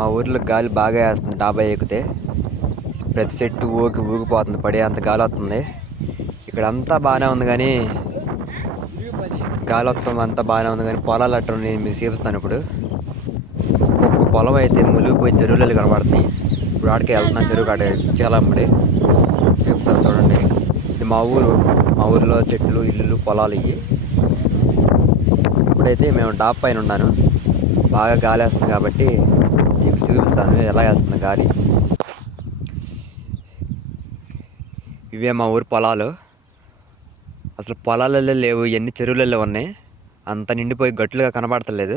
మా ఊర్లో గాలి బాగా వేస్తుంది. డాబా ఎక్కితే ప్రతి చెట్టు ఊగి ఊగిపోతుంది. పడే అంత గాలి వస్తుంది. ఇక్కడ అంతా బాగానే ఉంది కానీ గాలి వస్తాం అంతా బాగానే ఉంది కానీ పొలాలు అట్ట నేను మీకు చూపిస్తాను ఇప్పుడు. ఒక్కొక్క పొలం అయితే ములిగిపోయి చెరువులు కనబడుతున్నాయి. ఇప్పుడు ఆడికి వెళ్తున్నాను చెరువు కాడ చాలా చెప్తాను చూడండి. ఇది మా ఊరు. మా ఊరిలో చెట్లు ఇల్లు పొలాలు ఇవి ఇప్పుడైతే మేము డాబ్ పైన ఉన్నాను. బాగా గాలి వేస్తుంది కాబట్టి మీకు చూపిస్తాను ఎలా వేస్తుంది గాలి. ఇవే మా ఊరు పొలాలు. అసలు పొలాలలో లేవు ఎన్ని చెరువులలో ఉన్నాయి అంత నిండిపోయి గట్లుగా కనబడతలేదు.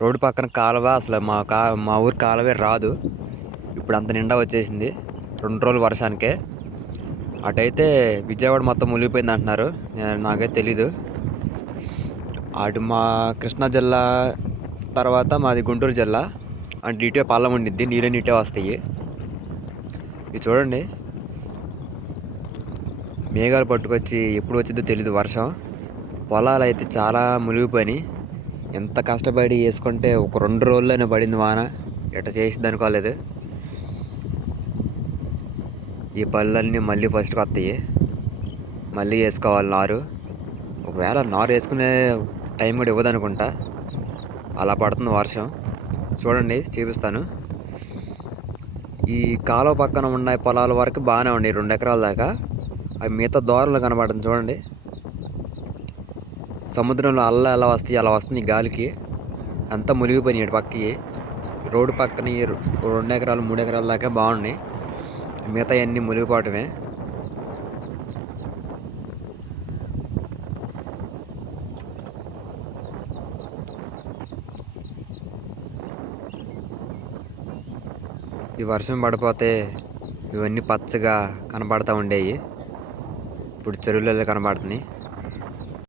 రోడ్డు పక్కన కాలువ అసలు మా కా మా ఊరు కాలువే రాదు. ఇప్పుడు అంత నిండా వచ్చేసింది రెండు రోజులు వర్షానికే. అటైతే విజయవాడ మొత్తం మునిగిపోయింది అంటున్నారు నాకైతే తెలీదు. అటు మా కృష్ణా జిల్లా తర్వాత మాది గుంటూరు జిల్లా. అంటే ఇటే పాలెం ఉండిద్ది నీళ్ళు నీటే వస్తాయి. ఇది చూడండి. మేఘాలు పట్టుకొచ్చి ఎప్పుడు వచ్చిందో తెలియదు వర్షం. పొలాలు అయితే చాలా మునిగిపోయినాయి. ఎంత కష్టపడి వేసుకుంటే ఒక రెండు రోజుల్లోనే పడింది వాన. ఎట్ట చేసింది అనుకోలేదు. ఈ పళ్ళన్నీ మళ్ళీ ఫస్ట్కి వస్తాయి మళ్ళీ వేసుకోవాలి నారు. ఒకవేళ నారు వేసుకునే టైం కూడా ఇవ్వదు అనుకుంటా అలా పడుతుంది వర్షం. చూడండి చూపిస్తాను. ఈ కాలువ పక్కన ఉన్న పొలాల వరకు బాగానే ఉన్నాయి రెండు ఎకరాల దాకా. అవి మిగతా దూరంలో కనబడుతుంది చూడండి. సముద్రంలో అల్ల ఎలా వస్తాయి అలా వస్తుంది గాలికి. అంతా మునిగిపోయినాయి పక్కకి. రోడ్డు పక్కన రెండు ఎకరాలు మూడు ఎకరాల దాకా బాగున్నాయి. మిగతా అన్నీ మునిగిపోవటమే. ఈ వర్షం పడిపోతే ఇవన్నీ పచ్చగా కనబడతా ఉండేవి ఇప్పుడు చెరువులలో కనబడుతున్నాయి